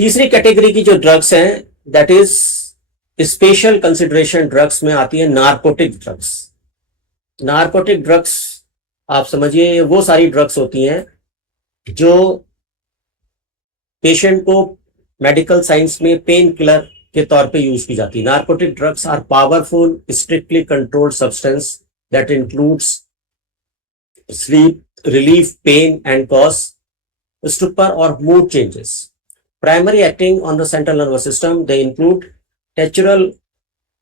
तीसरी कैटेगरी की जो ड्रग्स हैं that is special consideration drugs में आती है नारकोटिक ड्रग्स। नारकोटिक ड्रग्स आप समझिए वो सारी ड्रग्स होती हैं जो पेशेंट को मेडिकल साइंस में पेन किलर के तौर पे यूज की जाती है। Narcotic drugs are powerful strictly controlled substance that includes sleep, relief pain and cause stupor or mood changes. Primary acting on the central nervous system, they include natural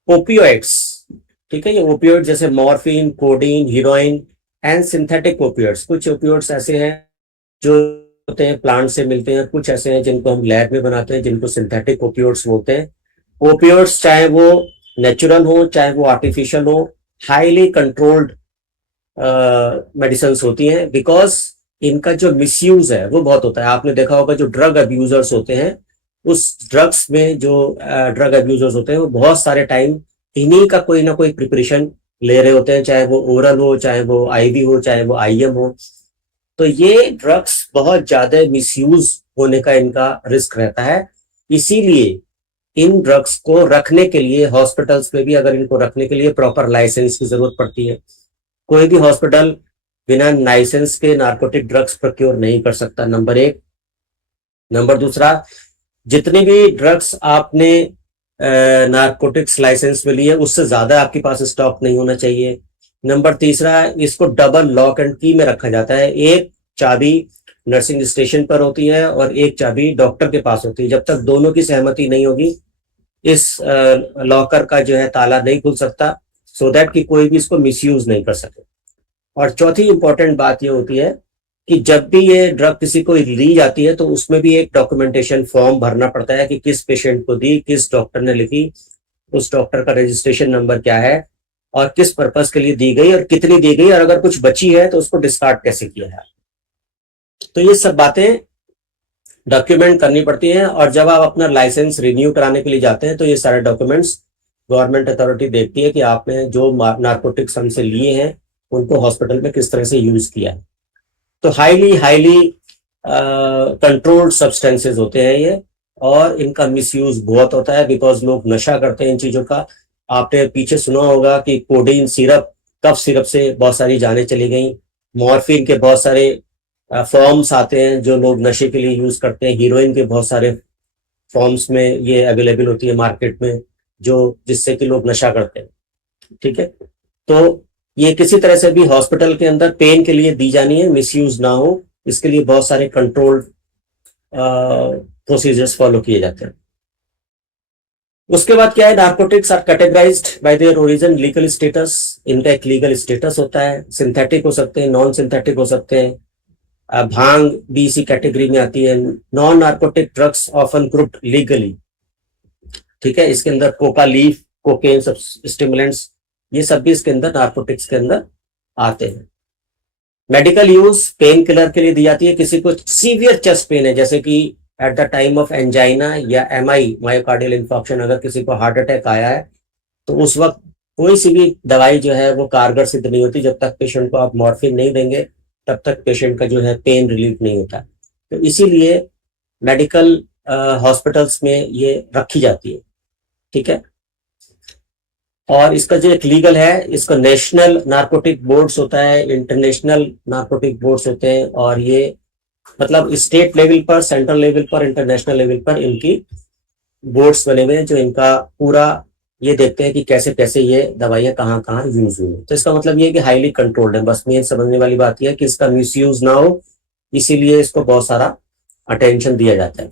opioids. ठीक है, ये opioid जैसे morphine, codeine, heroine and synthetic opioids. कुछ opioids ऐसे हैं जो होते हैं प्लांट से मिलते हैं, कुछ ऐसे हैं जिनको हम लैब में बनाते हैं जिनको सिंथेटिक ओपियोइड्स बोलते हैं। ओपियोइड्स चाहे वो नेचुरल हो चाहे वो आर्टिफिशियल हो, हाईली कंट्रोल्ड मेडिसिन होती हैं बिकॉज इनका जो मिसयूज है वो बहुत होता है। आपने देखा होगा जो ड्रग अब्यूजर्स होते हैं, उस ड्रग्स में जो ड्रग अब्यूजर्स होते हैं वो बहुत सारे टाइम इन्हीं का कोई ना कोई प्रिपरेशन ले रहे होते हैं, चाहे वो ओरल हो चाहे वो आईवी हो चाहे वो आईएम हो। तो ये ड्रग्स बहुत ज्यादा मिसयूज होने का इनका रिस्क रहता है। इसीलिए इन ड्रग्स को रखने के लिए हॉस्पिटल्स में भी अगर इनको रखने के लिए प्रॉपर लाइसेंस की जरूरत पड़ती है। कोई भी हॉस्पिटल बिना लाइसेंस के नार्कोटिक ड्रग्स प्रोक्योर नहीं कर सकता, नंबर एक। नंबर दूसरा, जितनी भी ड्रग्स आपने नार्कोटिक्स लाइसेंस में लिए उससे ज्यादा आपके पास स्टॉक नहीं होना चाहिए। नंबर तीसरा, इसको डबल लॉक एंड की में रखा जाता है। एक चाबी नर्सिंग स्टेशन पर होती है और एक चाबी डॉक्टर के पास होती है। जब तक दोनों की सहमति नहीं होगी इस लॉकर का जो है ताला नहीं खुल सकता, सो दैट कि कोई भी इसको मिसयूज नहीं कर सके। और चौथी इंपॉर्टेंट बात ये होती है कि जब भी ये ड्रग किसी को ली जाती है तो उसमें भी एक डॉक्यूमेंटेशन फॉर्म भरना पड़ता है कि किस पेशेंट को दी, किस डॉक्टर ने लिखी, उस डॉक्टर का रजिस्ट्रेशन नंबर क्या है और किस पर्पस के लिए दी गई और कितनी दी गई, और अगर कुछ बची है तो उसको डिस्कार्ड कैसे किया है। तो ये सब बातें डॉक्यूमेंट करनी पड़ती हैं। और जब आप अपना लाइसेंस रिन्यू कराने के लिए जाते हैं तो ये सारे डॉक्यूमेंट्स गवर्नमेंट अथॉरिटी देखती है कि आपने जो नार्कोटिक्स हमसे लिए हैं उनको हॉस्पिटल में किस तरह से यूज किया है। तो हाईली कंट्रोल्ड सब्सटेंसेस होते हैं ये, और इनका मिसयूज बहुत होता है बिकॉज लोग नशा करते हैं इन चीजों का। आपने पीछे सुना होगा कि कोडीन सिरप, कफ सिरप से बहुत सारी जानें चली गई। मॉर्फिन के बहुत सारे फॉर्म्स आते हैं जो लोग नशे के लिए यूज करते हैं। हीरोइन के बहुत सारे फॉर्म्स में ये अवेलेबल होती है मार्केट में, जो जिससे कि लोग नशा करते हैं। ठीक है, तो ये किसी तरह से भी हॉस्पिटल के अंदर पेन के लिए दी जानी है, मिसयूज ना हो, इसके लिए बहुत सारे कंट्रोल्ड प्रोसीजर्स फॉलो किए जाते हैं। उसके बाद क्या है, narcotics are categorised by their origin legal status. इनका एक लीगल स्टेटस होता है, सिंथेटिक हो सकते हैं, नॉन सिंथेटिक हो सकते हैं। भांग भी इसी कैटेगरी में आती है। Non narcotic drugs often grouped legally. ठीक है, इसके अंदर कोका लीफ, कोकेन, सब स्टिमुलेंट्स, ये सब भी इसके अंदर नार्कोटिक्स के अंदर आते हैं। मेडिकल यूज पेन किलर के लिए दी जाती है। किसी को सीवियर चेस्ट पेन है, जैसे कि at the time of angina या एमआई, मायोकार्डियल इंफॉक्शन, अगर किसी को हार्ट अटैक आया है तो उस वक्त कोई सी भी दवाई जो है वो कारगर सिद्ध नहीं होती। जब तक पेशेंट को आप मॉर्फिन नहीं देंगे तब तक पेशेंट का जो है पेन रिलीफ नहीं होता। तो इसीलिए मेडिकल हॉस्पिटल्स में ये रखी जाती है। ठीक है, और इसका जो एक लीगल है, इसका नेशनल नार्कोटिक बोर्ड्स होता है, इंटरनेशनल नार्कोटिक बोर्ड्स होते हैं, और ये मतलब स्टेट लेवल पर, सेंट्रल लेवल पर, इंटरनेशनल लेवल पर इनकी बोर्ड्स बने हुए हैं जो इनका पूरा ये देखते हैं कि कैसे कैसे ये दवाइयां कहाँ कहाँ यूज हुई है। तो इसका मतलब ये कि हाईली कंट्रोल्ड है। बस मेन समझने वाली बात यह है कि इसका मिसयूज ना हो, इसीलिए इसको बहुत सारा अटेंशन दिया जाता है।